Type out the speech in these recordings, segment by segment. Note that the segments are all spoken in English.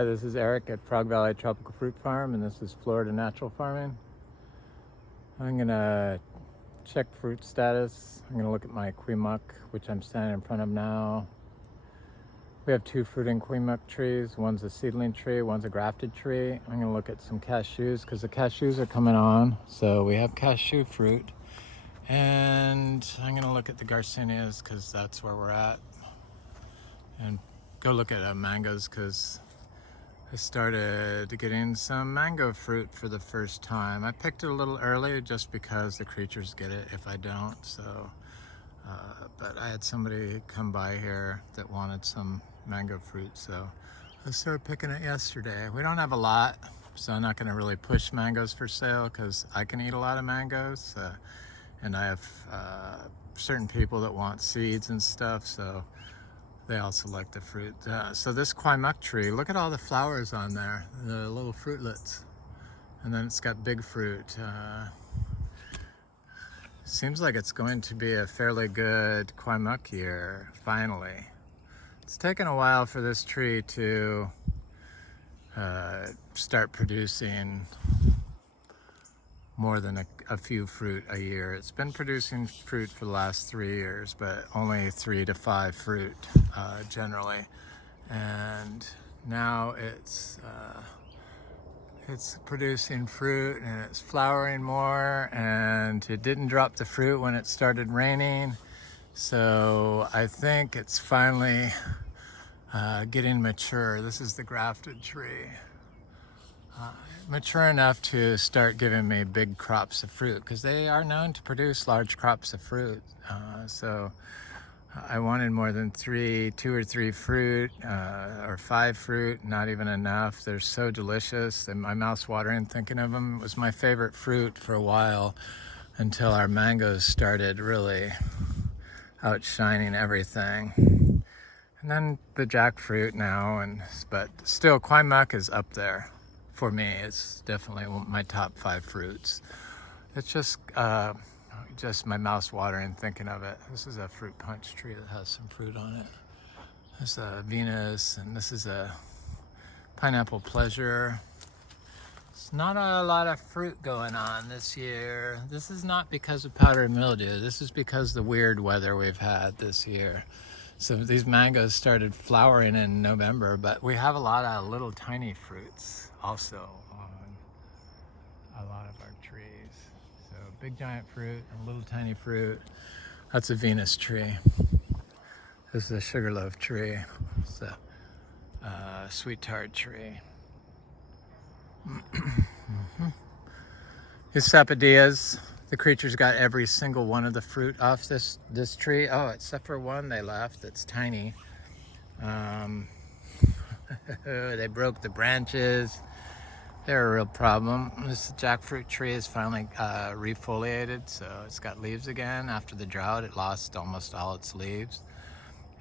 Hi, this is Eric at Frog Valley Tropical Fruit Farm, and this is Florida Natural Farming. I'm gonna check fruit status. I'm gonna look at my Kwai Muk, which I'm standing in front of now. We have two fruiting Kwai Muk trees. One's a seedling tree, one's a grafted tree. I'm gonna look at some cashews because the cashews are coming on. So we have cashew fruit. And I'm gonna look at the Garcinias because that's where we're at. And go look at mangoes because I started getting some mango fruit for the first time. I picked it a little early just because the creatures get it if I don't. So, but I had somebody come by here that wanted some mango fruit, so I started picking it yesterday. We don't have a lot, so I'm not going to really push mangoes for sale because I can eat a lot of mangoes, and I have certain people that want seeds and stuff, so they also like the fruit. So this Kwai Muk tree, look at all the flowers on there, the little fruitlets. And then it's got big fruit. Seems like it's going to be a fairly good Kwai Muk year, finally. It's taken a while for this tree to start producing more than a few fruit a year. It's been producing fruit for the last 3 years, but only 3 to 5 fruit generally. And now it's producing fruit and it's flowering more, and it didn't drop the fruit when it started raining. So I think it's finally getting mature. This is the grafted tree. Mature enough to start giving me big crops of fruit because they are known to produce large crops of fruit. So I wanted more than 2 or 3 fruit or 5 fruit, not even enough. They're so delicious and my mouth's watering thinking of them. It was my favorite fruit for a while until our mangoes started really outshining everything. And then the jackfruit now, but still Kwai Muk is up there. For me, it's definitely my top 5 fruits. It's just my mouth's watering thinking of it. This is a fruit punch tree that has some fruit on it. This is a Venus, and this is a pineapple pleasure. It's not a lot of fruit going on this year. This is not because of powdery mildew. This is because of the weird weather we've had this year. So these mangoes started flowering in November, but we have a lot of little tiny fruits also on a lot of our trees. So big giant fruit and little tiny fruit. That's a Venus tree. This is a sugarloaf tree. It's a sweet tart tree. These sapodias, the creatures got every single one of the fruit off this tree. Oh, except for one they left that's tiny. They broke the branches. They're a real problem. This jackfruit tree is finally refoliated, so it's got leaves again. After the drought, it lost almost all its leaves.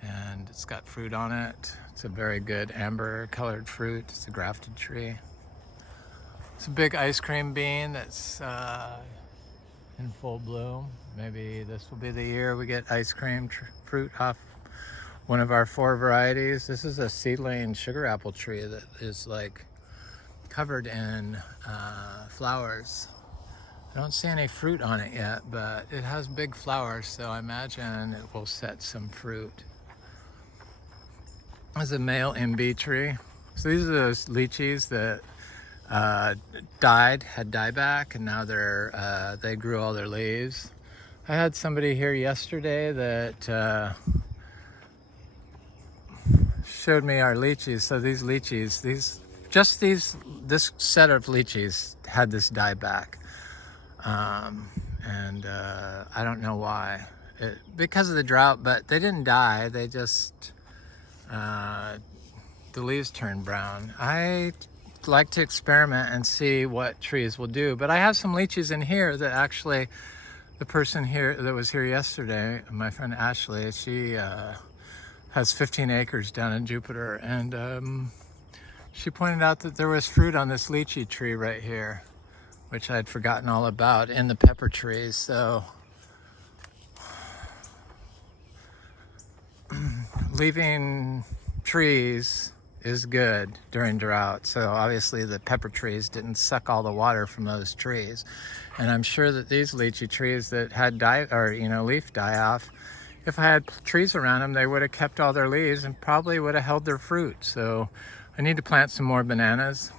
And it's got fruit on it. It's a very good amber colored fruit. It's a grafted tree. It's a big ice cream bean that's in full bloom. Maybe this will be the year we get ice cream fruit off one of our 4 varieties. This is a seedling sugar apple tree that is like covered in flowers. I don't see any fruit on it yet, but it has big flowers, so I imagine it will set some fruit. There's a male Imbe tree. So these are those lychees that had dieback, and now they grew all their leaves. I had somebody here yesterday that showed me our lychees. So these lychees, this set of lychees had this dieback, and I don't know why. Because of the drought, but they didn't die. They just the leaves turned brown. I like to experiment and see what trees will do, but I have some lychees in here that actually the person here that was here yesterday, my friend Ashley, she has 15 acres down in Jupiter, and she pointed out that there was fruit on this lychee tree right here, which I'd forgotten all about, in the pepper trees. So leaving trees is good during drought. So obviously the pepper trees didn't suck all the water from those trees. And I'm sure that these lychee trees that had leaf die off, if I had trees around them, they would have kept all their leaves and probably would have held their fruit. So I need to plant some more bananas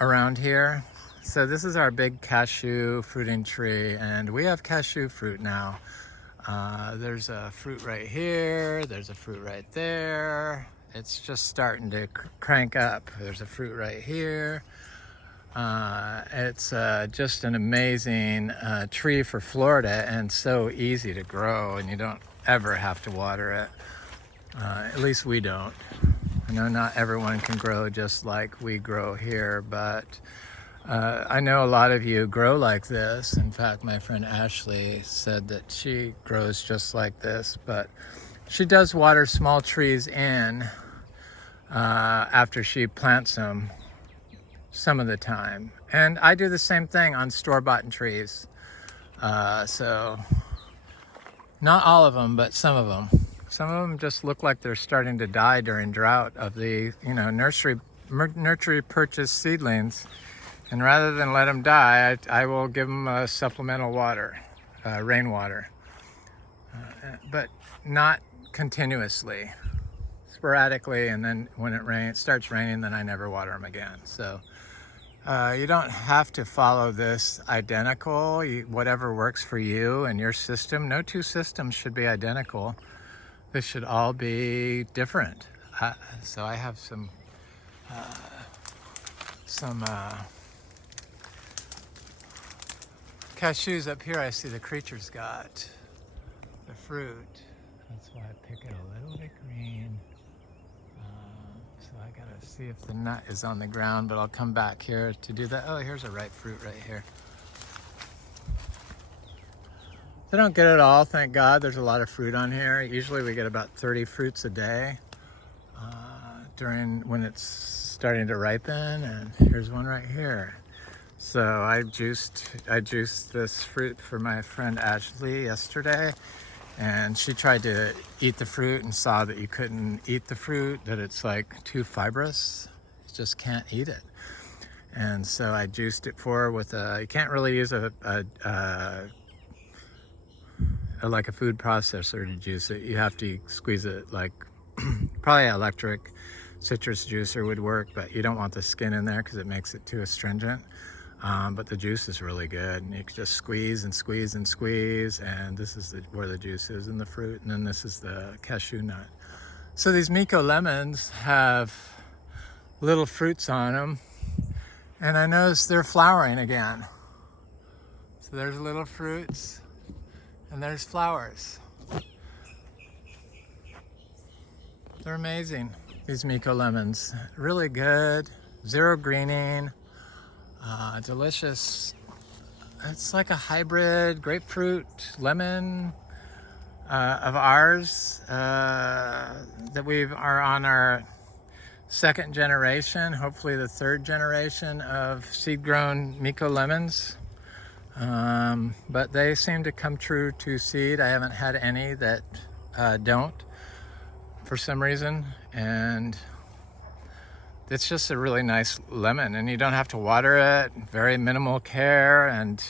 around here. So this is our big cashew fruiting tree, and we have cashew fruit now. There's a fruit right here, there's a fruit right there. It's just starting to crank up. There's a fruit right here. It's just an amazing tree for Florida, and so easy to grow, and you don't ever have to water it. At least we don't. I know not everyone can grow just like we grow here, but I know a lot of you grow like this. In fact, my friend Ashley said that she grows just like this, but she does water small trees in after she plants them some of the time. And I do the same thing on store-bought trees. So not all of them, but some of them. Some of them just look like they're starting to die during drought of the, nursery purchased seedlings. And rather than let them die, I will give them supplemental water, rainwater, but not continuously, sporadically. And then when it starts raining, then I never water them again. So you don't have to follow this identical. Whatever works for you and your system. No two systems should be identical. They should all be different. So I have some cashews up here. I see the creatures got the fruit. That's why I pick it a little bit green. So I gotta see if the nut is on the ground, but I'll come back here to do that. Oh, here's a ripe fruit right here. They don't get it all, thank God. There's a lot of fruit on here. Usually we get about 30 fruits a day when it's starting to ripen, and here's one right here. So I juiced this fruit for my friend Ashley yesterday, and she tried to eat the fruit and saw that you couldn't eat the fruit, that it's like too fibrous. You just can't eat it. And so I juiced it for her with you can't really use like a food processor to juice it. You have to squeeze it like probably an electric citrus juicer would work, but you don't want the skin in there because it makes it too astringent. But the juice is really good, and you can just squeeze and squeeze and squeeze, and this is where the juice is in the fruit, and then this is the cashew nut. So these Miko lemons have little fruits on them, and I noticed they're flowering again. So there's little fruits, and there's flowers. They're amazing, these Miko lemons. Really good, zero greening, delicious. It's like a hybrid grapefruit lemon of ours that we are on our second generation, hopefully the third generation of seed-grown Miko lemons. But they seem to come true to seed. I haven't had any that don't for some reason, and it's just a really nice lemon, and you don't have to water it. Very minimal care, and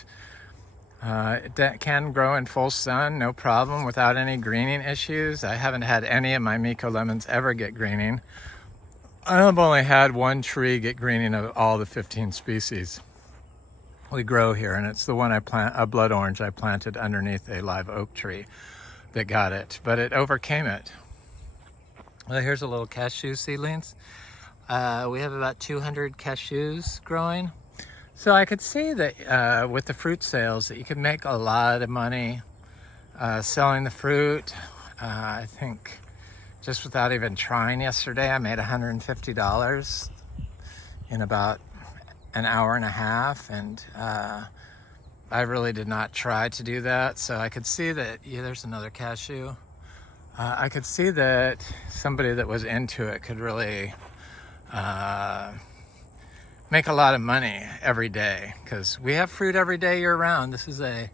it can grow in full sun, no problem, without any greening issues. I haven't had any of my Miko lemons ever get greening. I've only had one tree get greening of all the 15 species we grow here, and it's the one a blood orange I planted underneath a live oak tree that got it, but it overcame it. Well, here's a little cashew seedlings. We have about 200 cashews growing. So I could see that with the fruit sales that you could make a lot of money selling the fruit. I think just without even trying yesterday, I made $150 in about an hour and a half, and I really did not try to do that. So I could see that, yeah, there's another cashew. I could see that somebody that was into it could really make a lot of money every day, because we have fruit every day year round. This is a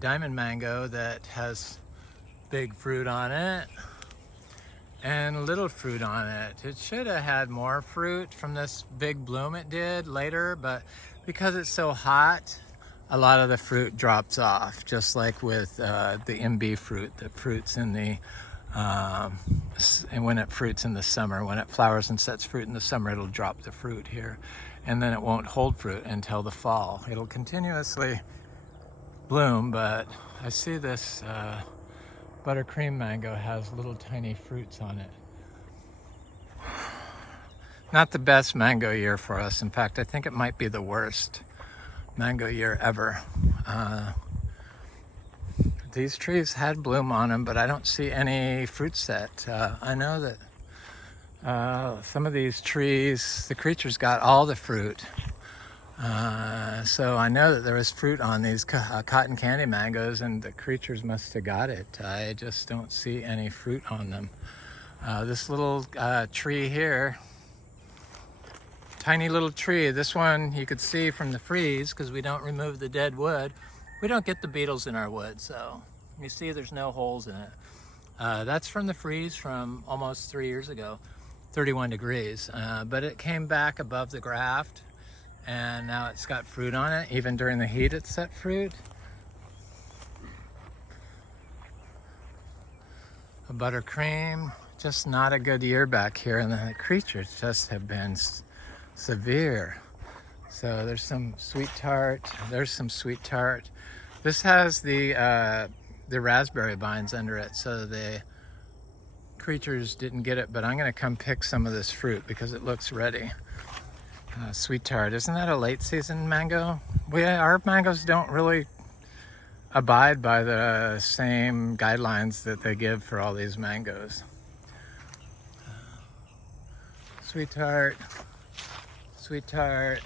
diamond mango that has big fruit on it, and little fruit on it. It should have had more fruit from this big bloom it did later, but because it's so hot, a lot of the fruit drops off, just like with the Imbe fruit that fruits in the and when it fruits in the summer. When it flowers and sets fruit in the summer, it'll drop the fruit here, and then it won't hold fruit until the fall. It'll continuously bloom, but I see this buttercream mango has little tiny fruits on it. Not the best mango year for us. In fact, I think it might be the worst mango year ever. These trees had bloom on them, but I don't see any fruit set. I know that some of these trees, the creatures got all the fruit. So I know that there was fruit on these cotton candy mangoes, and the creatures must have got it. I just don't see any fruit on them. This little tree here, tiny little tree. This one you could see from the freeze because we don't remove the dead wood. We don't get the beetles in our wood, so you see there's no holes in it. That's from the freeze from almost 3 years ago, 31 degrees. But it came back above the graft, and now it's got fruit on it. Even during the heat, it set fruit. A buttercream, just not a good year back here, and the creatures just have been severe. So there's some sweet tart. There's some sweet tart. This has the raspberry vines under it, so the creatures didn't get it. But I'm going to come pick some of this fruit because it looks ready. Sweet tart. Isn't that a late season mango? Our mangoes don't really abide by the same guidelines that they give for all these mangoes. Sweet tart. Sweet tart.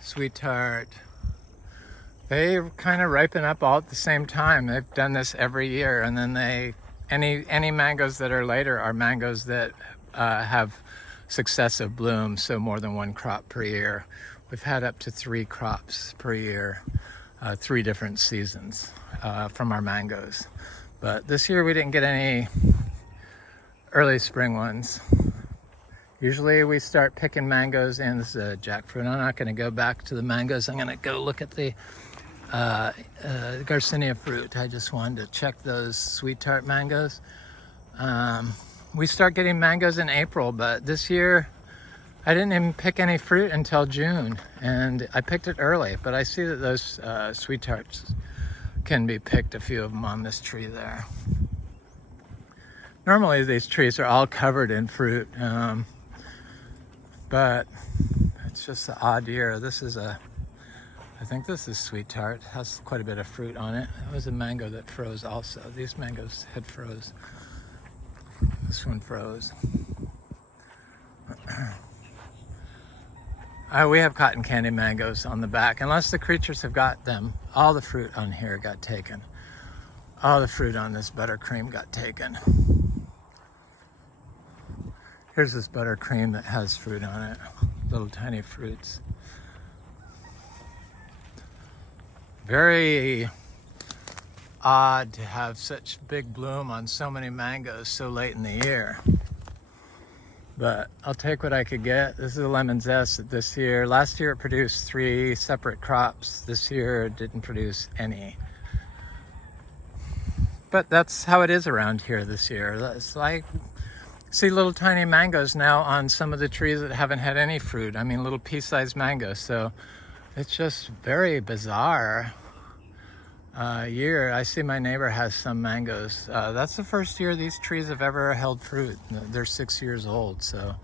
Sweet tart. They kind of ripen up all at the same time. They've done this every year, and then any mangoes that are later are mangoes that have successive blooms, so more than one crop per year. We've had up to 3 crops per year, 3 different seasons from our mangoes. But this year we didn't get any early spring ones. Usually we start picking mangoes, and this is a jackfruit. I'm not going to go back to the mangoes. I'm going to go look at the Garcinia fruit. I just wanted to check those sweet tart mangoes. We start getting mangoes in April, but this year I didn't even pick any fruit until June, and I picked it early. But I see that those sweet tarts can be picked, a few of them on this tree there. Normally these trees are all covered in fruit, but it's just an odd year. I think this is sweet tart. It has quite a bit of fruit on it. It was a mango that froze also. These mangoes had froze. This one froze. We have cotton candy mangoes on the back. Unless the creatures have got them, all the fruit on here got taken. All the fruit on this buttercream got taken. Here's this buttercream that has fruit on it. Little tiny fruits. Very odd to have such big bloom on so many mangoes so late in the year. But I'll take what I could get. This is a lemon zest this year. Last year it produced 3 separate crops. This year it didn't produce any. But that's how it is around here this year. It's like, see little tiny mangoes now on some of the trees that haven't had any fruit. I mean, little pea-sized mangoes. So it's just very bizarre year. I see my neighbor has some mangoes. That's the first year these trees have ever held fruit. They're 6 years old, so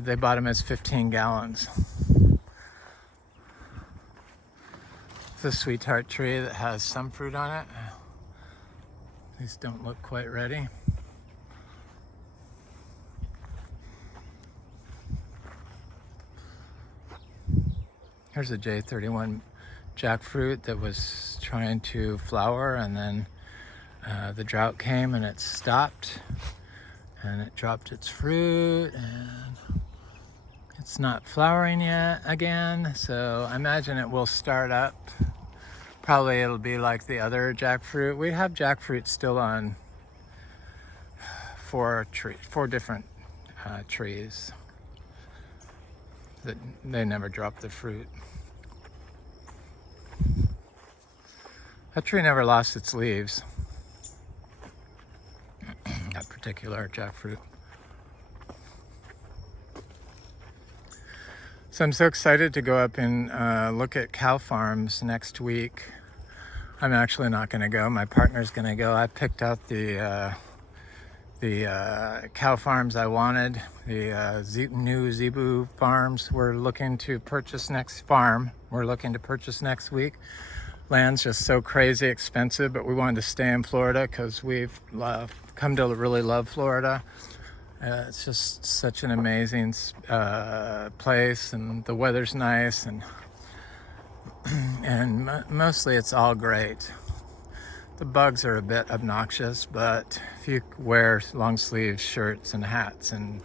they bought them as 15 gallons. It's a sweet tart tree that has some fruit on it. These don't look quite ready. Here's a J31 jackfruit that was trying to flower, and then the drought came and it stopped, and it dropped its fruit, and it's not flowering yet again. So I imagine it will start up. Probably it'll be like the other jackfruit. We have jackfruit still on four different trees that they never drop the fruit. That tree never lost its leaves. That particular jackfruit. So I'm so excited to go up and look at cow farms next week. I'm actually not going to go. My partner's going to go. I picked out the cow farms I wanted. The new zebu farms we're looking to purchase next week. Land's just so crazy expensive, but we wanted to stay in Florida because we've come to really love Florida. It's just such an amazing place, and the weather's nice, and mostly it's all great. The bugs are a bit obnoxious, but if you wear long sleeve shirts and hats and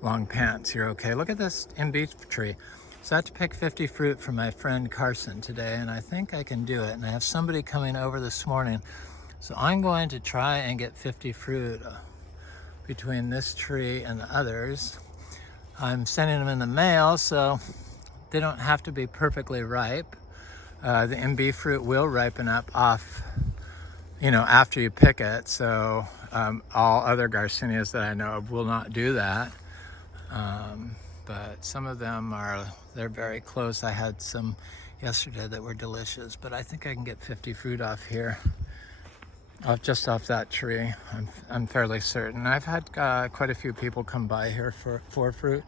long pants, you're okay. Look at this Imbe tree. So I had to pick 50 fruit for my friend Carson today, and I think I can do it. And I have somebody coming over this morning, so I'm going to try and get 50 fruit between this tree and the others. I'm sending them in the mail, so they don't have to be perfectly ripe. The Imbe fruit will ripen up off, after you pick it. So all other Garcinias that I know of will not do that. But some of them they're very close. I had some yesterday that were delicious, but I think I can get 50 fruit off here, just off that tree. I'm fairly certain. I've had quite a few people come by here for fruit.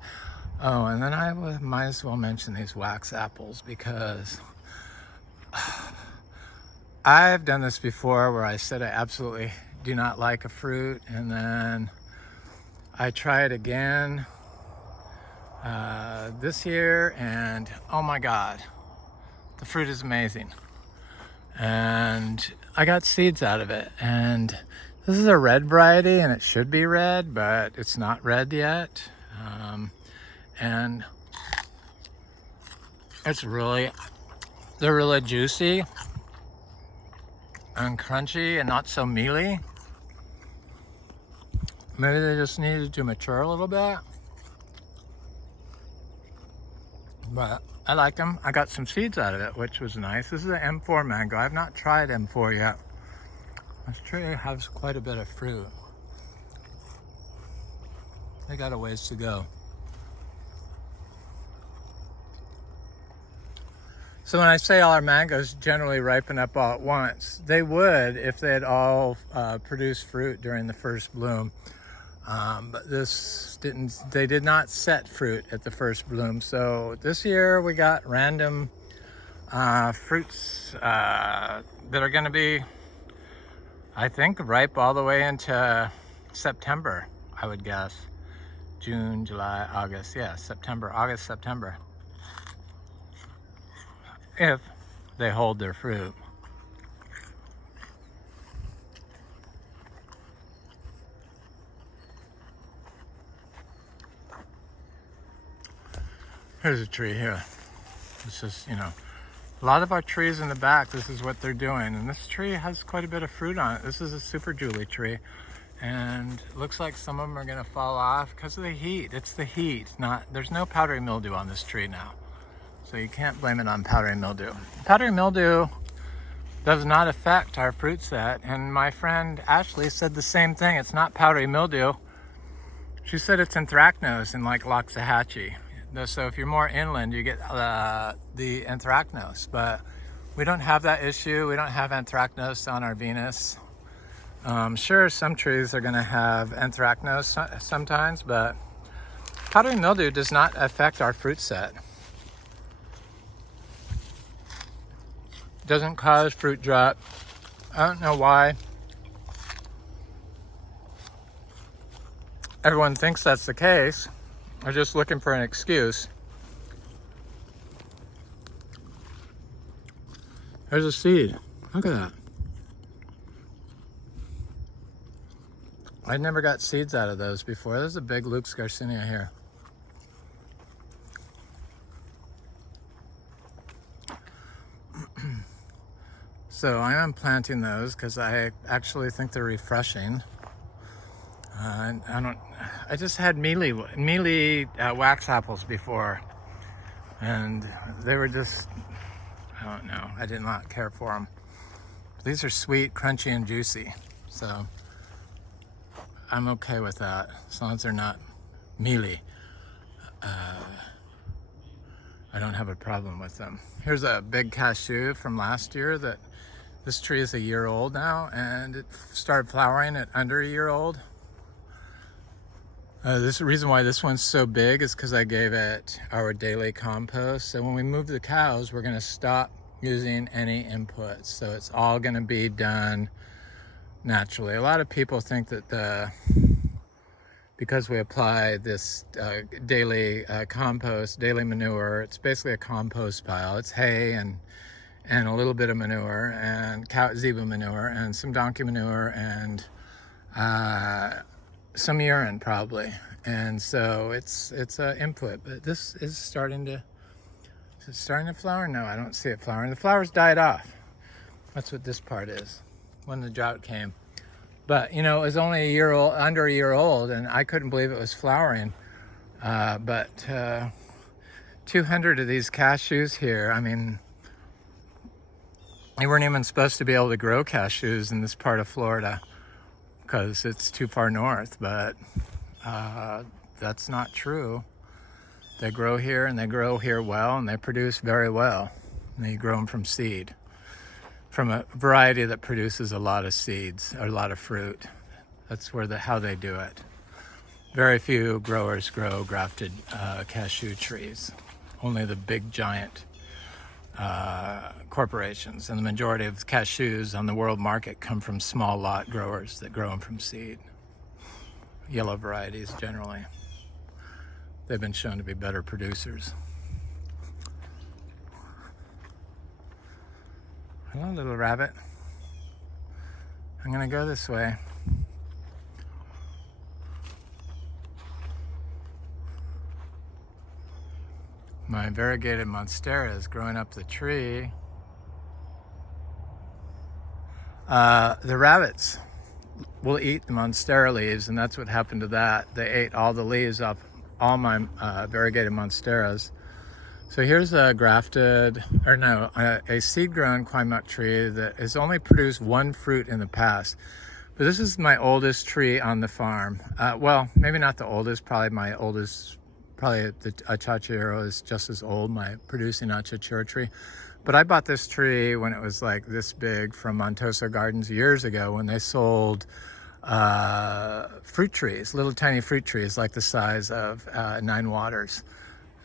Oh, and then I might as well mention these wax apples, because I've done this before where I said I absolutely do not like a fruit, and then I try it again this year, and oh my God, the fruit is amazing. And I got seeds out of it, and this is a red variety, and it should be red, but it's not red yet. And they're really juicy and crunchy and not so mealy. Maybe they just needed to mature a little bit. But I like them. I got some seeds out of it, which was nice. This is an M4 mango. I've not tried M4 yet. This tree has quite a bit of fruit. They got a ways to go. So when I say all our mangoes generally ripen up all at once, they would if they had all produced fruit during the first bloom. But they did not set fruit at the first bloom. So this year we got random fruits that are going to be, I think, ripe all the way into September, I would guess. June, July, August. Yeah, August, September. If they hold their fruit. Here's a tree here. This is, a lot of our trees in the back, this is what they're doing. And this tree has quite a bit of fruit on it. This is a super Julie tree. And it looks like some of them are gonna fall off because of the heat. It's the heat, there's no powdery mildew on this tree now. So you can't blame it on powdery mildew. Powdery mildew does not affect our fruit set. And my friend Ashley said the same thing. It's not powdery mildew. She said it's anthracnose in like Loxahatchee. So if you're more inland, you get the anthracnose, but we don't have that issue. We don't have anthracnose on our Venus. Sure, some trees are gonna have anthracnose sometimes, but powdery mildew does not affect our fruit set. Doesn't cause fruit drop. I don't know why everyone thinks that's the case. They're just looking for an excuse. There's a seed. Look at that. I never got seeds out of those before. There's a big Luke's Garcinia here. So I am planting those because I actually think they're refreshing. and I just had mealy wax apples before, and they were just, I don't know, I did not care for them. These are sweet, crunchy, and juicy, so I'm okay with that as long as they're not mealy. I don't have a problem with them. Here's a big cashew from last year that this tree is a year old now, and it started flowering at under a year old. The reason why this one's so big is because I gave it our daily compost. So when we move the cows, we're going to stop using any inputs. So it's all going to be done naturally. A lot of people think that because we apply this daily compost, daily manure, it's basically a compost pile. It's hay and a little bit of manure and zebra manure and some donkey manure and some urine probably. And so it's an input, but this is starting to, is it starting to flower? No, I don't see it flowering. The flowers died off. That's what this part is when the drought came. But you know, it was only a year old, under a year old, and I couldn't believe it was flowering. But 200 of these cashews here. I mean, they weren't even supposed to be able to grow cashews in this part of Florida because it's too far north, but that's not true. They grow here, and they grow here well, and they produce very well. And they grow them from seed, from a variety that produces a lot of seeds, or a lot of fruit. That's how they do it. Very few growers grow grafted cashew trees. Only the big giant corporations, and the majority of cashews on the world market come from small lot growers that grow them from seed. Yellow varieties generally. They've been shown to be better producers. Hello, little rabbit. I'm gonna go this way. My variegated monstera is growing up the tree. The rabbits will eat the monstera leaves, and that's what happened to that. They ate all the leaves off all my variegated monsteras. So here's a a seed-grown Kwai Muk tree that has only produced one fruit in the past. But this is my oldest tree on the farm. Well, maybe not the oldest, probably my oldest, probably the Achachairu is just as old, my producing Achachairu tree. But I bought this tree when it was like this big from Montoso Gardens years ago, when they sold fruit trees, little tiny fruit trees like the size of 9 Waters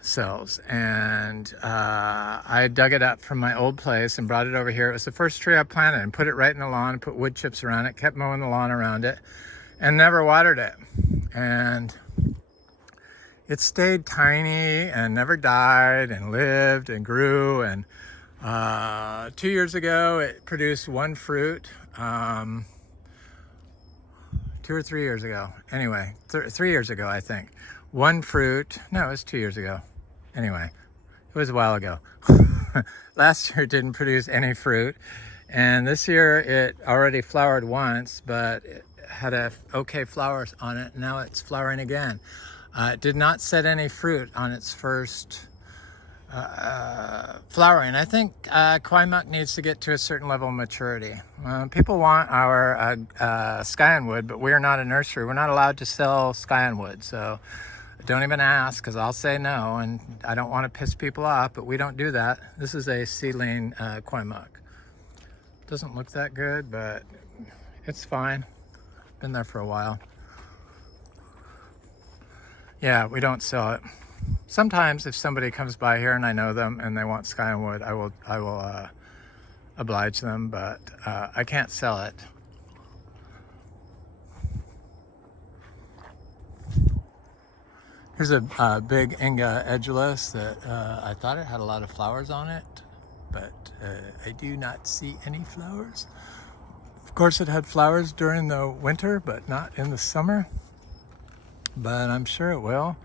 cells. And I dug it up from my old place and brought it over here. It was the first tree I planted, and put it right in the lawn, put wood chips around it, kept mowing the lawn around it, and never watered it. And it stayed tiny and never died and lived and grew. And 2 years ago, it produced one fruit. 2 or 3 years ago. Anyway, 3 years ago, I think. One fruit. No, it was 2 years ago. Anyway, it was a while ago. Last year, it didn't produce any fruit. And this year, it already flowered once, but it had okay flowers on it. Now it's flowering again. It did not set any fruit on its first flowering. I think Kwai Muk needs to get to a certain level of maturity. People want our skyonwood, but we're not a nursery. We're not allowed to sell skyonwood, so don't even ask, because I'll say no, and I don't want to piss people off, but we don't do that. This is a seedling Kwai Muk. Doesn't look that good, but it's fine. Been there for a while. Yeah, we don't sell it. Sometimes if somebody comes by here and I know them and they want skyonwood, I will oblige them, but I can't sell it. Here's a big Imbe edgeless that I thought it had a lot of flowers on it, but I do not see any flowers. Of course, it had flowers during the winter, but not in the summer. But I'm sure it will.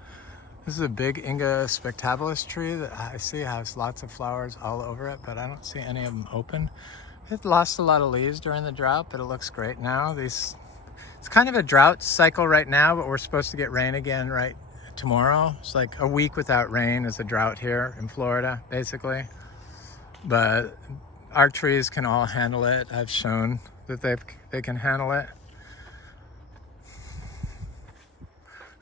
This is a big Imbe spectabilis tree that I see has lots of flowers all over it, but I don't see any of them open. It lost a lot of leaves during the drought, but it looks great now. These It's kind of a drought cycle right now, but we're supposed to get rain again right tomorrow. It's like a week without rain is a drought here in Florida, basically. But our trees can all handle it. I've shown that they can handle it.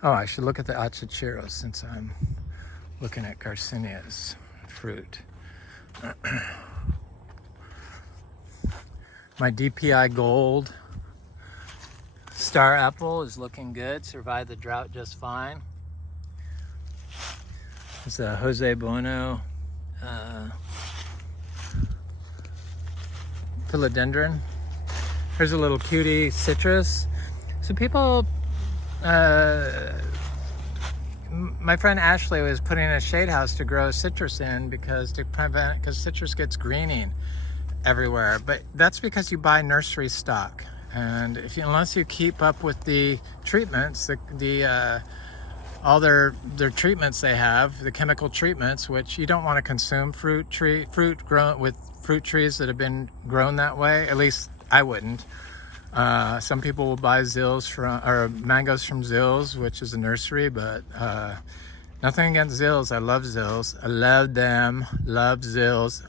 Oh, I should look at the Achachairu since I'm looking at Garcinia's fruit. My DPI Gold star apple is looking good, survived the drought just fine. It's a Jose Bueno philodendron. Here's a little cutie citrus. So people, my friend Ashley was putting a shade house to grow citrus in because citrus gets greening everywhere, but that's because you buy nursery stock, and unless you keep up with the treatments, all their treatments they have, the chemical treatments, which you don't want to consume fruit grown with fruit trees that have been grown that way. At least I wouldn't. Some people will buy mangoes from Zills, which is a nursery, but nothing against Zills. I love Zills. I love them. Love Zills.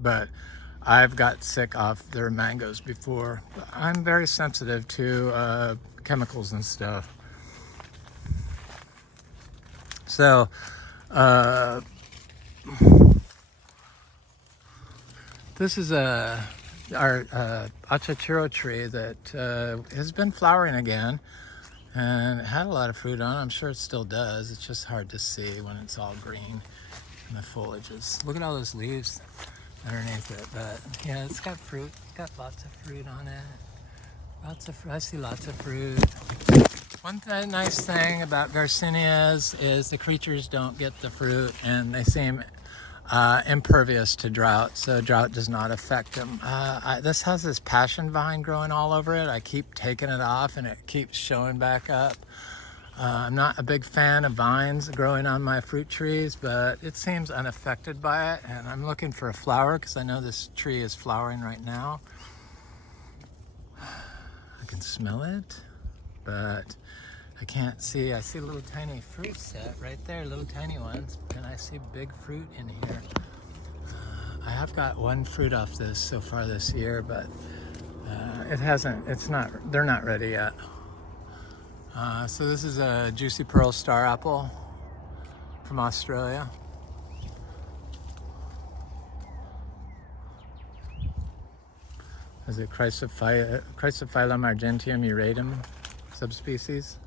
But I've got sick off their mangoes before. I'm very sensitive to chemicals and stuff. So, this is our Achachairu tree that has been flowering again, and it had a lot of fruit on it. I'm sure it still does. It's just hard to see when it's all green and the foliage is. Look at all those leaves underneath it. But yeah, it's got fruit. It's got lots of fruit on it. I see lots of fruit. One nice thing about Garcinias is the creatures don't get the fruit, and they seem impervious to drought, so drought does not affect them. This has this passion vine growing all over it. I keep taking it off and it keeps showing back up. I'm not a big fan of vines growing on my fruit trees, but it seems unaffected by it, and I'm looking for a flower because I know this tree is flowering right now. I can smell it, but I can't see. I see a little tiny fruit set right there, little tiny ones, and I see big fruit in here. I have got one fruit off this so far this year, but they're not ready yet. So this is a Juicy Pearl Star Apple from Australia. Is it Chrysophyllum argenteum uratum subspecies?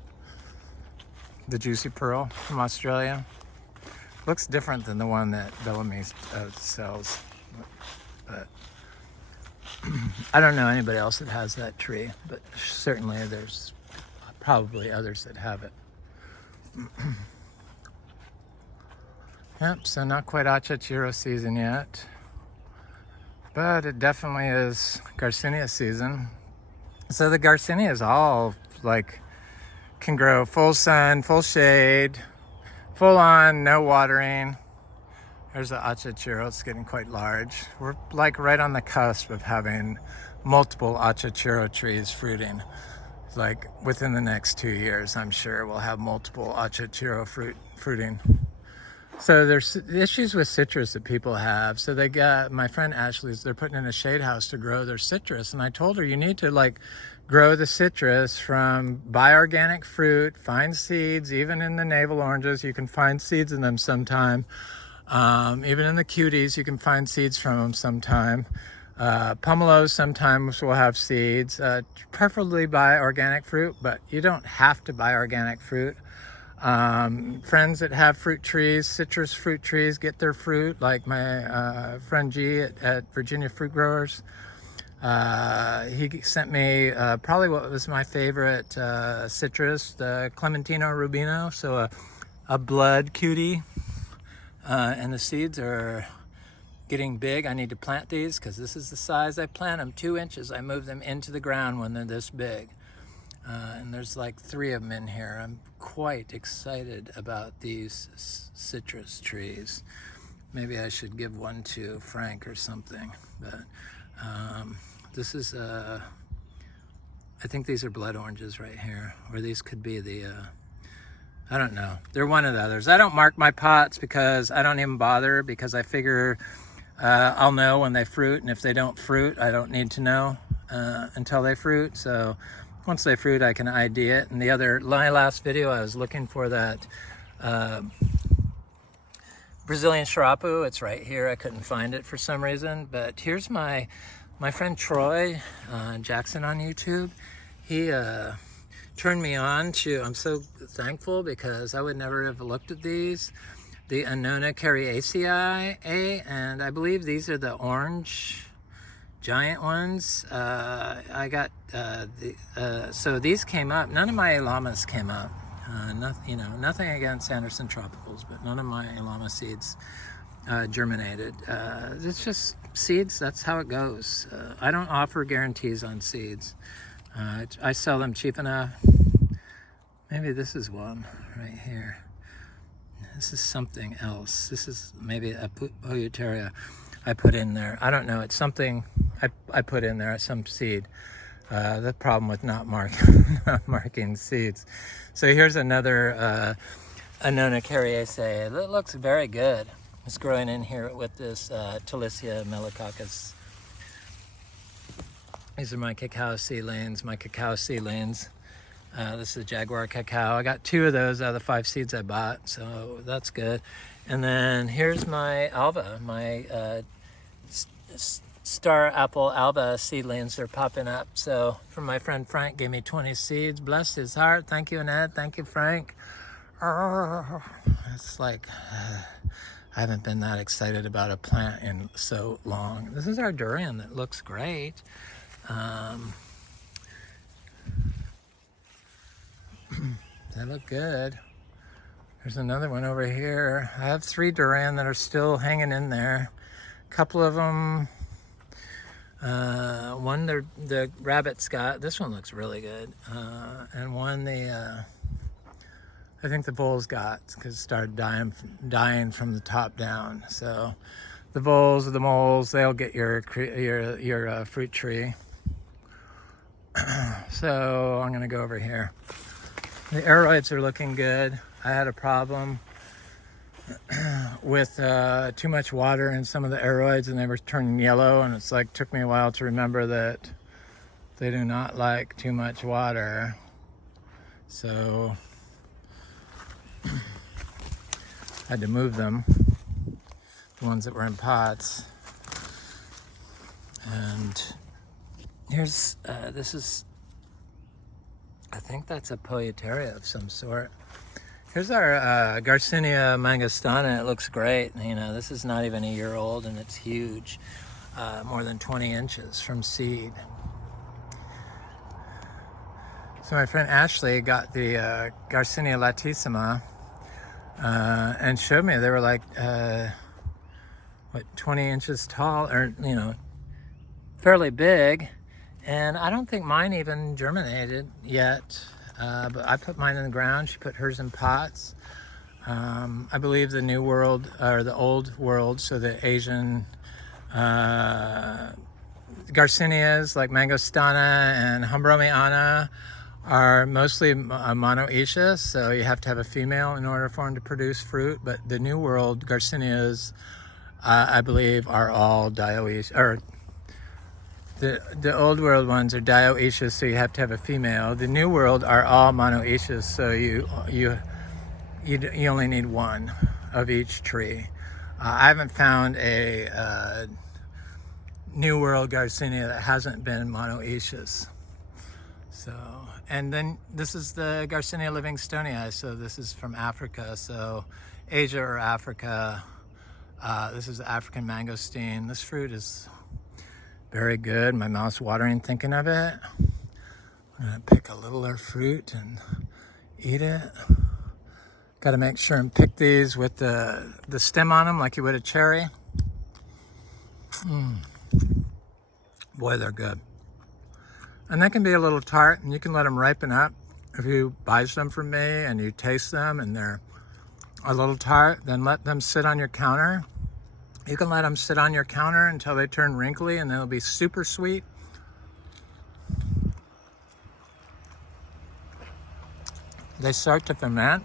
The Juicy Pearl from Australia. Looks different than the one that Bellamy sells, but I don't know anybody else that has that tree, but certainly there's probably others that have it. Yep, so not quite Achachairu season yet, but it definitely is Garcinia season. So the Garcinia is all like, can grow full sun, full shade, full on, no watering. There's the Achachairu, it's getting quite large. We're like right on the cusp of having multiple Achachairu trees fruiting. Like within the next 2 years, I'm sure we'll have multiple Achachairu fruiting. So there's issues with citrus that people have. So they got, my friend Ashley's, they're putting in a shade house to grow their citrus. And I told her, you need to like grow the citrus buy organic fruit, find seeds. Even in the navel oranges, you can find seeds in them sometime. Even in the cuties, you can find seeds from them sometime. Pomelos sometimes will have seeds. Preferably buy organic fruit, but you don't have to buy organic fruit. Friends that have fruit trees, citrus fruit trees, get their fruit, like my friend G at Virginia Fruit Growers. He sent me probably what was my favorite citrus, the Clementino rubino, so a blood cutie, and the seeds are getting big. I need to plant these because this is the size I plant them, 2 inches. I move them into the ground when they're this big. And there's like 3 of them in here. I'm quite excited about these citrus trees. Maybe I should give one to Frank or something. But this is I think these are blood oranges right here, or these could be the, I don't know. They're one of the others. I don't mark my pots because I don't even bother, because I figure I'll know when they fruit, and if they don't fruit, I don't need to know until they fruit. So once they fruit, I can ID it. And my last video, I was looking for that Brazilian Sharapu. It's right here. I couldn't find it for some reason, but here's my friend Troy Jackson on YouTube. He turned me on to, I'm so thankful, because I would never have looked at these. The Annona cariaceae, and I believe these are the orange giant ones. I got so these came up. None of my llamas came up. Nothing against Anderson Tropicals, but none of my llama seeds germinated. It's just seeds. That's how it goes. I don't offer guarantees on seeds. I sell them cheap enough. Maybe this is one right here. This is something else. This is maybe a Polyuteria I put in there. I don't know. It's something I put in there, some seed. The problem with not marking seeds. So here's another Annona cariaceae. It looks very good. It's growing in here with this Talicia melicoccus. These are my cacao seedlings. This is Jaguar cacao. I got 2 of those out of the 5 seeds I bought, so that's good. And then here's my alba, my star apple alba seedlings. They're popping up. So from my friend Frank, gave me 20 seeds. Bless his heart. Thank you, Annette. Thank you, Frank. It's like I haven't been that excited about a plant in so long. This is our durian that looks great. They look good. There's another one over here. I have 3 durian that are still hanging in there. A couple of them, one the rabbits got. This one looks really good. And one I think the voles got, because it started dying from the top down. So the voles or the moles, they'll get your fruit tree. So I'm gonna go over here. The aroids are looking good. I had a problem with too much water in some of the aroids, and they were turning yellow, and it's like took me a while to remember that they do not like too much water. So I had to move them, the ones that were in pots. And here's I think that's a Polyuteria of some sort. Here's our Garcinia mangosteen. It looks great. This is not even a year old, and it's huge, more than 20 inches from seed. So my friend Ashley got the Garcinia latissima and showed me they were like 20 inches tall, or fairly big. And I don't think mine even germinated yet, but I put mine in the ground. She put hers in pots. I believe the New World, or the Old World, so the Asian Garcinias like Mangostana and Humbromiana are mostly monoecious, so you have to have a female in order for them to produce fruit. But the New World Garcinias, I believe, are all dioecious, or the Old World ones are dioecious, so you have to have a female. The New World are all monoecious, so you only need one of each tree. I haven't found a New World Garcinia that hasn't been monoecious. So, and then this is the Garcinia livingstonii. So this is from Africa, so Asia or Africa. This is African mangosteen. This fruit is very good. My mouth's watering thinking of it. I'm gonna pick a littler fruit and eat it. Got to make sure and pick these with the stem on them like you would a cherry. Boy, they're good. And they can be a little tart, and you can let them ripen up. If you buy some from me and you taste them and they're a little tart, then let them sit on your counter. You can let them sit on your counter until they turn wrinkly, and they'll be super sweet. they start to ferment.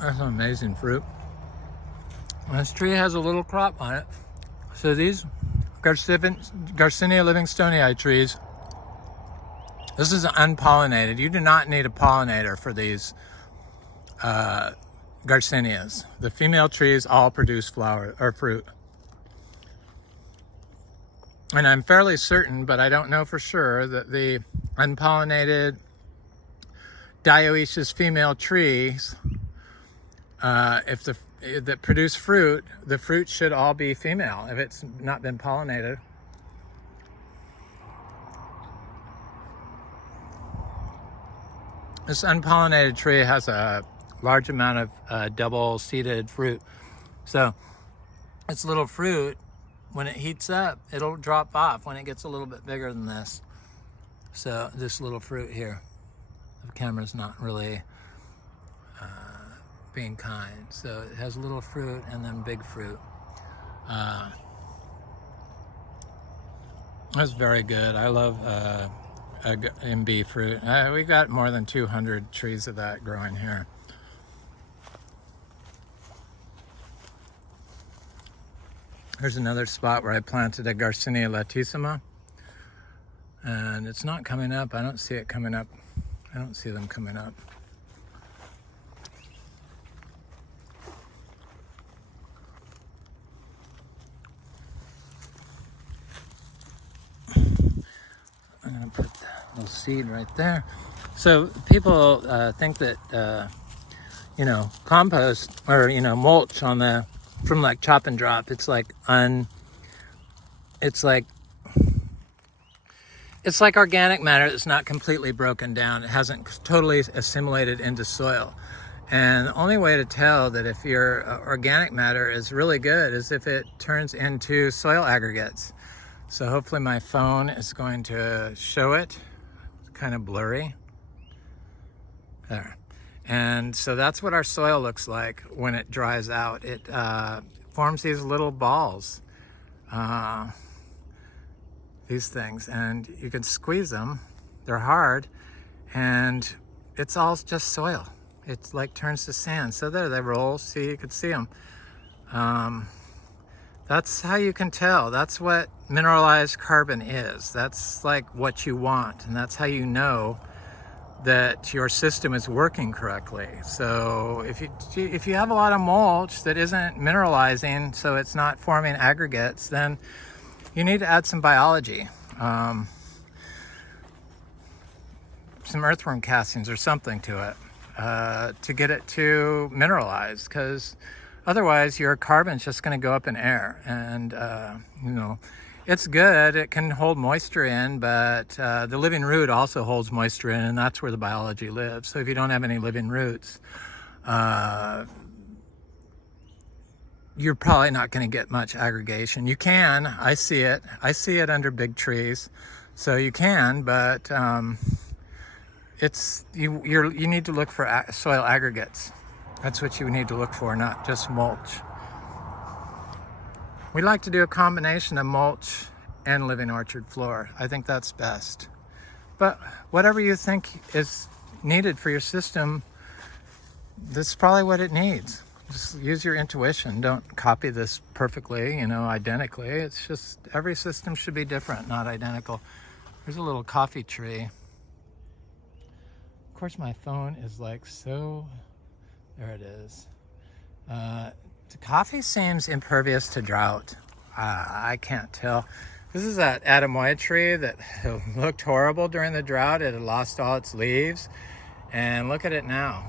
That's an amazing fruit. This tree has a little crop on it. So these Garcinia livingstonii trees, this is unpollinated. You do not need a pollinator for these Garcinias. The female trees all produce flower or fruit. And I'm fairly certain, but I don't know for sure, that the unpollinated dioecious female trees, that produce fruit, the fruit should all be female if it's not been pollinated. This unpollinated tree has a large amount of double-seeded fruit. So its little fruit, when it heats up, it'll drop off when it gets a little bit bigger than this. So this little fruit here, the camera's not really being kind. So it has little fruit and then big fruit. That's very good. I love Imbe fruit. We got more than 200 trees of that growing here. Here's another spot where I planted a Garcinia latissima, and it's not coming up. I don't see it coming up. I don't see them coming up. I'm gonna put that little seed right there. So people think that compost or mulch on the from like chop and drop, it's like organic matter that's not completely broken down. It hasn't totally assimilated into soil. And the only way to tell that if your organic matter is really good is if it turns into soil aggregates. So hopefully my phone is going to show it. It's kind of blurry. There. And so that's what our soil looks like when it dries out. It forms these little balls, these things, and you can squeeze them. They're hard, and it's all just soil. It's like turns to sand. So there they roll. See, you can see them. That's how you can tell. That's what mineralized carbon is. That's like what you want, and that's how you know that your system is working correctly. So if you have a lot of mulch that isn't mineralizing, so it's not forming aggregates, then you need to add some biology, some earthworm castings or something to it to get it to mineralize, because otherwise your carbon's just going to go up in air. And it's good, it can hold moisture in, but the living root also holds moisture in, and that's where the biology lives. So if you don't have any living roots, you're probably not going to get much aggregation. You can, I see it under big trees, so you can, but you need to look for soil aggregates. That's what you need to look for, not just mulch. We like to do a combination of mulch and living orchard floor. I think that's best. But whatever you think is needed for your system, that's probably what it needs. Just use your intuition. Don't copy this perfectly, identically. It's just every system should be different, not identical. There's a little coffee tree. Of course, my phone is like so... There it is. The coffee seems impervious to drought. I can't tell. This is that Adamoya tree that looked horrible during the drought. It had lost all its leaves. And look at it now.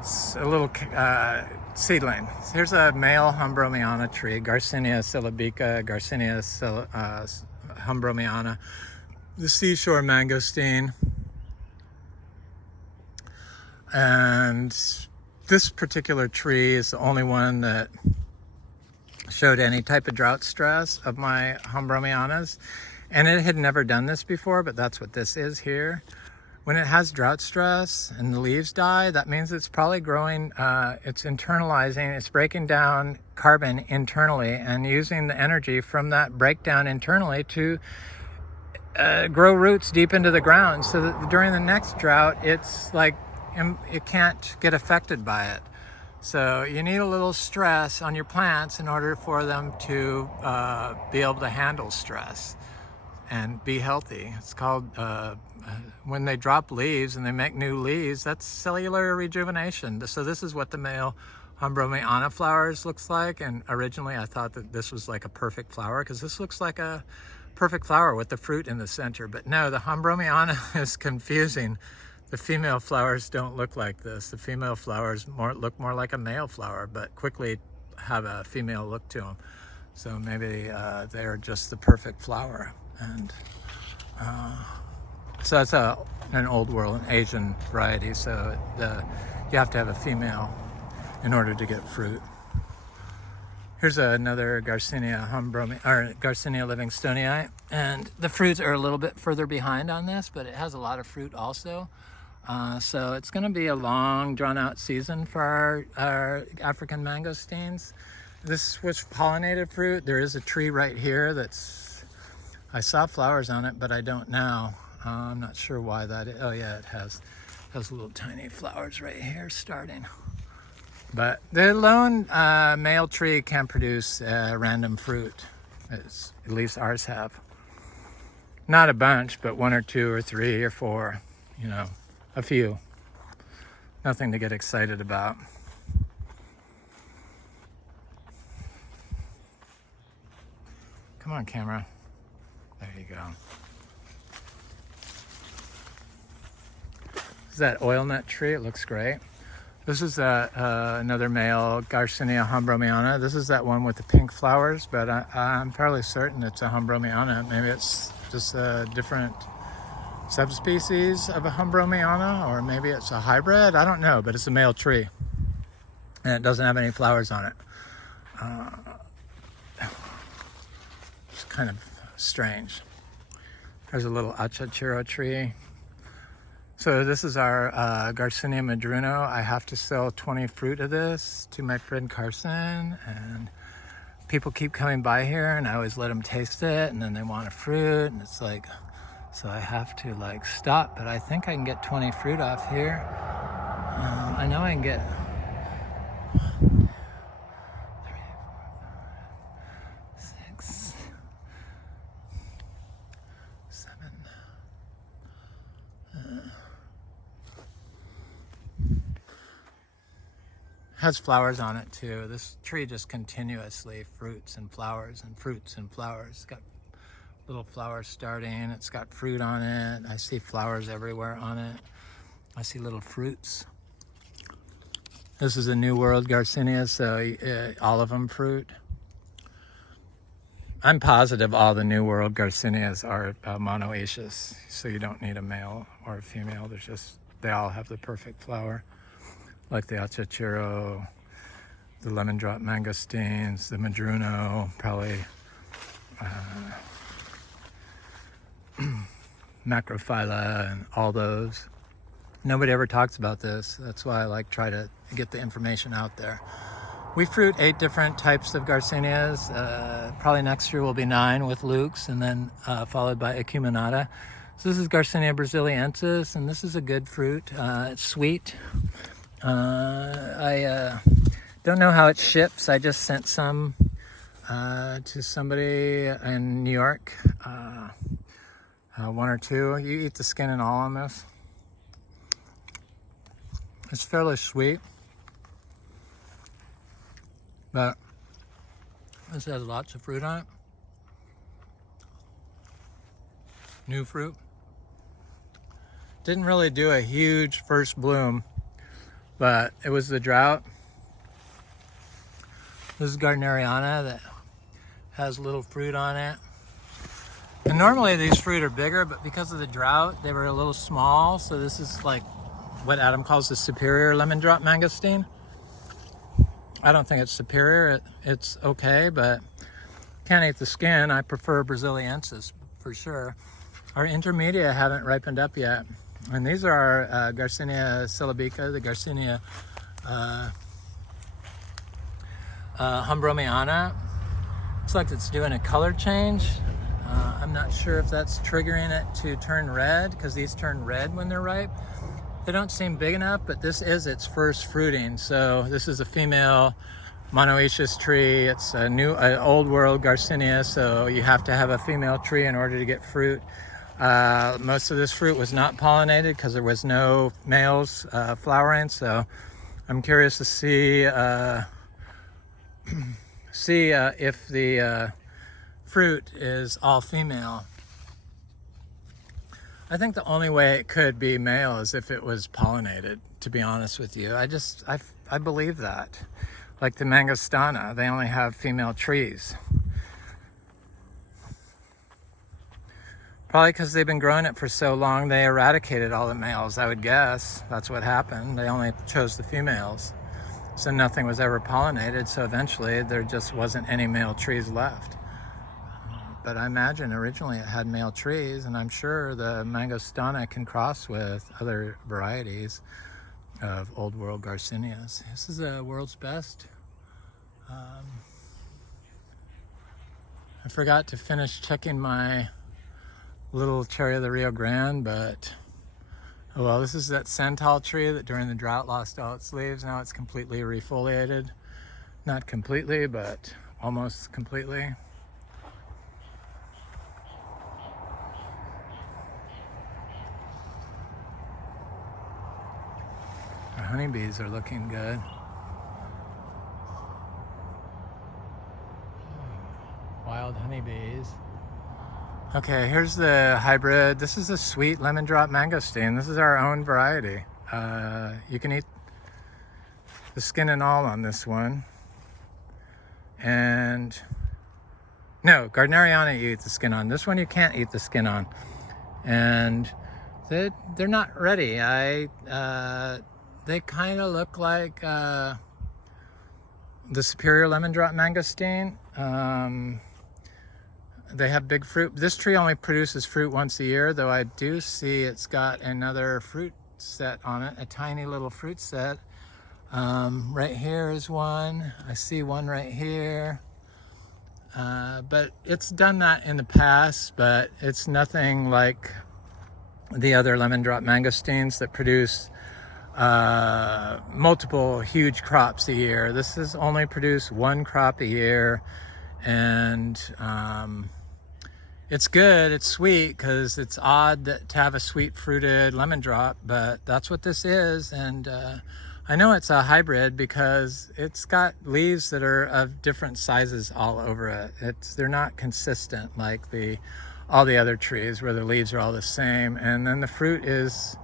It's a little seedling. Here's a male Humbromiana tree, Garcinia syllabica, Garcinia Humbromiana. The Seashore mangosteen. And this particular tree is the only one that showed any type of drought stress of my Humbromianas. And it had never done this before, but that's what this is here. When it has drought stress and the leaves die, that means it's probably growing, it's internalizing, it's breaking down carbon internally and using the energy from that breakdown internally to grow roots deep into the ground, so that during the next drought, it's like it can't get affected by it. So you need a little stress on your plants in order for them to be able to handle stress and be healthy. It's called, when they drop leaves and they make new leaves, that's cellular rejuvenation. So this is what the male Ambromiana flowers looks like. And originally I thought that this was like a perfect flower, because this looks like a perfect flower with the fruit in the center. But no, the Ambromiana is confusing. The female flowers don't look like this. The female flowers look more like a male flower, but quickly have a female look to them. So maybe they're just the perfect flower. And so it's an old world, an Asian variety. So you have to have a female in order to get fruit. Here's another Garcinia or Garcinia livingstonii, and the fruits are a little bit further behind on this, but it has a lot of fruit also. So it's going to be a long, drawn-out season for our African mangosteens. This was pollinated fruit. There is a tree right here I saw flowers on it, but I don't now. I'm not sure why that is. Oh yeah, it has little tiny flowers right here starting. But the lone male tree can produce random fruit. At least ours have. Not a bunch, but 1 or 2 or 3 or 4, a few. Nothing to get excited about. Come on, camera. There you go. This is that oil nut tree. It looks great. This is another male Garcinia Ambromiana. This is that one with the pink flowers, but I'm fairly certain it's a Ambromiana. Maybe it's just a different subspecies of a Ambromiana, or maybe it's a hybrid. I don't know, but it's a male tree, and it doesn't have any flowers on it. It's kind of strange. There's a little Achachairu tree. So this is our Garcinia madruno. I have to sell 20 fruit of this to my friend Carson, and people keep coming by here, and I always let them taste it, and then they want a fruit, and it's like, so I have to like stop, but I think I can get 20 fruit off here. I know I can get 1, 2, 3, 4, 5, 6, 7. Has flowers on it too. This tree just continuously fruits and flowers and fruits and flowers. It's got little flowers starting. It's got fruit on it. I see flowers everywhere on it. I see little fruits. This is a New World Garcinia, so all of them fruit. I'm positive all the New World Garcinias are monoecious, so you don't need a male or a female. They all have the perfect flower. Like the Achachairu, the lemon drop mangosteens, the madruno, probably macrophylla and all those. Nobody ever talks about this. That's why I try to get the information out there. We fruit 8 different types of Garcinias. Probably next year will be 9 with Luke's, and then followed by acuminata. So this is Garcinia brasiliensis, and this is a good fruit. It's sweet. I don't know how it ships. I just sent some to somebody in New York. 1 or 2. You eat the skin and all on this. It's fairly sweet, but this has lots of fruit on it. New fruit. Didn't really do a huge first bloom, but it was the drought. This is gardneriana that has little fruit on it. And normally these fruit are bigger, but because of the drought, they were a little small. So this is like what Adam calls the superior lemon drop mangosteen. I don't think it's superior. It's okay, but can't eat the skin. I prefer brasiliensis for sure. Our intermedia haven't ripened up yet. And these are our Garcinia syllabica, the Garcinia Ambromiana. Looks like it's doing a color change. I'm not sure if that's triggering it to turn red, because these turn red when they're ripe. They don't seem big enough, but this is its first fruiting. So this is a female monoecious tree. It's a new, old world Garcinia, so you have to have a female tree in order to get fruit. Most of this fruit was not pollinated because there was no males flowering, so I'm curious to see if the fruit is all female. I think the only way it could be male is if it was pollinated, to be honest with you. I believe that. Like the mangosteen, they only have female trees. Probably because they've been growing it for so long, they eradicated all the males, I would guess. That's what happened. They only chose the females. So nothing was ever pollinated, so eventually there just wasn't any male trees left. But I imagine originally it had male trees, and I'm sure the mangosteen can cross with other varieties of Old World Garcinias. This is the world's best. I forgot to finish checking my little cherry of the Rio Grande, but oh well. This is that santal tree that during the drought lost all its leaves. Now it's completely refoliated. Not completely, but almost completely. Our honeybees are looking good. Wild honeybees. Okay, here's the hybrid. This is a sweet lemon drop mangosteen. This is our own variety. You can eat the skin and all on this one. And no, gardneriana you eat the skin on. This one you can't eat the skin on. And they're not ready. They kind of look like the superior lemon drop mangosteen. They have big fruit. This tree only produces fruit once a year, though I do see it's got another fruit set on it, a tiny little fruit set. Right here is one. I see one right here. But it's done that in the past, but it's nothing like the other lemon drop mangosteens that produce multiple huge crops a year. This has only produced one crop a year, and it's good, it's sweet, because it's odd to have a sweet fruited lemon drop, but that's what this is. And I know it's a hybrid because it's got leaves that are of different sizes all over it. They're not consistent like all the other trees where the leaves are all the same, and then the fruit is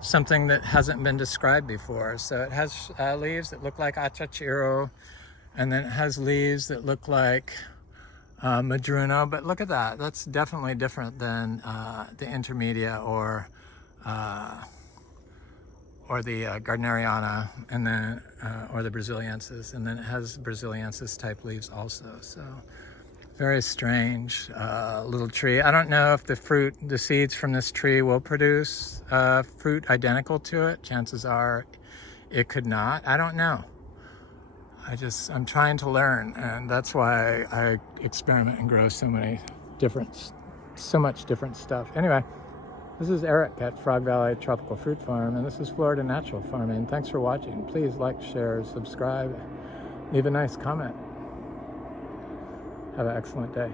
something that hasn't been described before. So it has leaves that look like Achachairu, and then it has leaves that look like madruno. But look at that, that's definitely different than the intermedia or the gardneriana, and then or the brasiliensis, and then it has brasiliensis type leaves also. So very strange little tree. I don't know if the seeds from this tree will produce fruit identical to it. Chances are it could not. I don't know. I'm trying to learn, and that's why I experiment and grow so much different stuff. Anyway, this is Eric at Frog Valley Tropical Fruit Farm, and this is Florida Natural Farming. Thanks for watching. Please like, share, subscribe, leave a nice comment. Have an excellent day.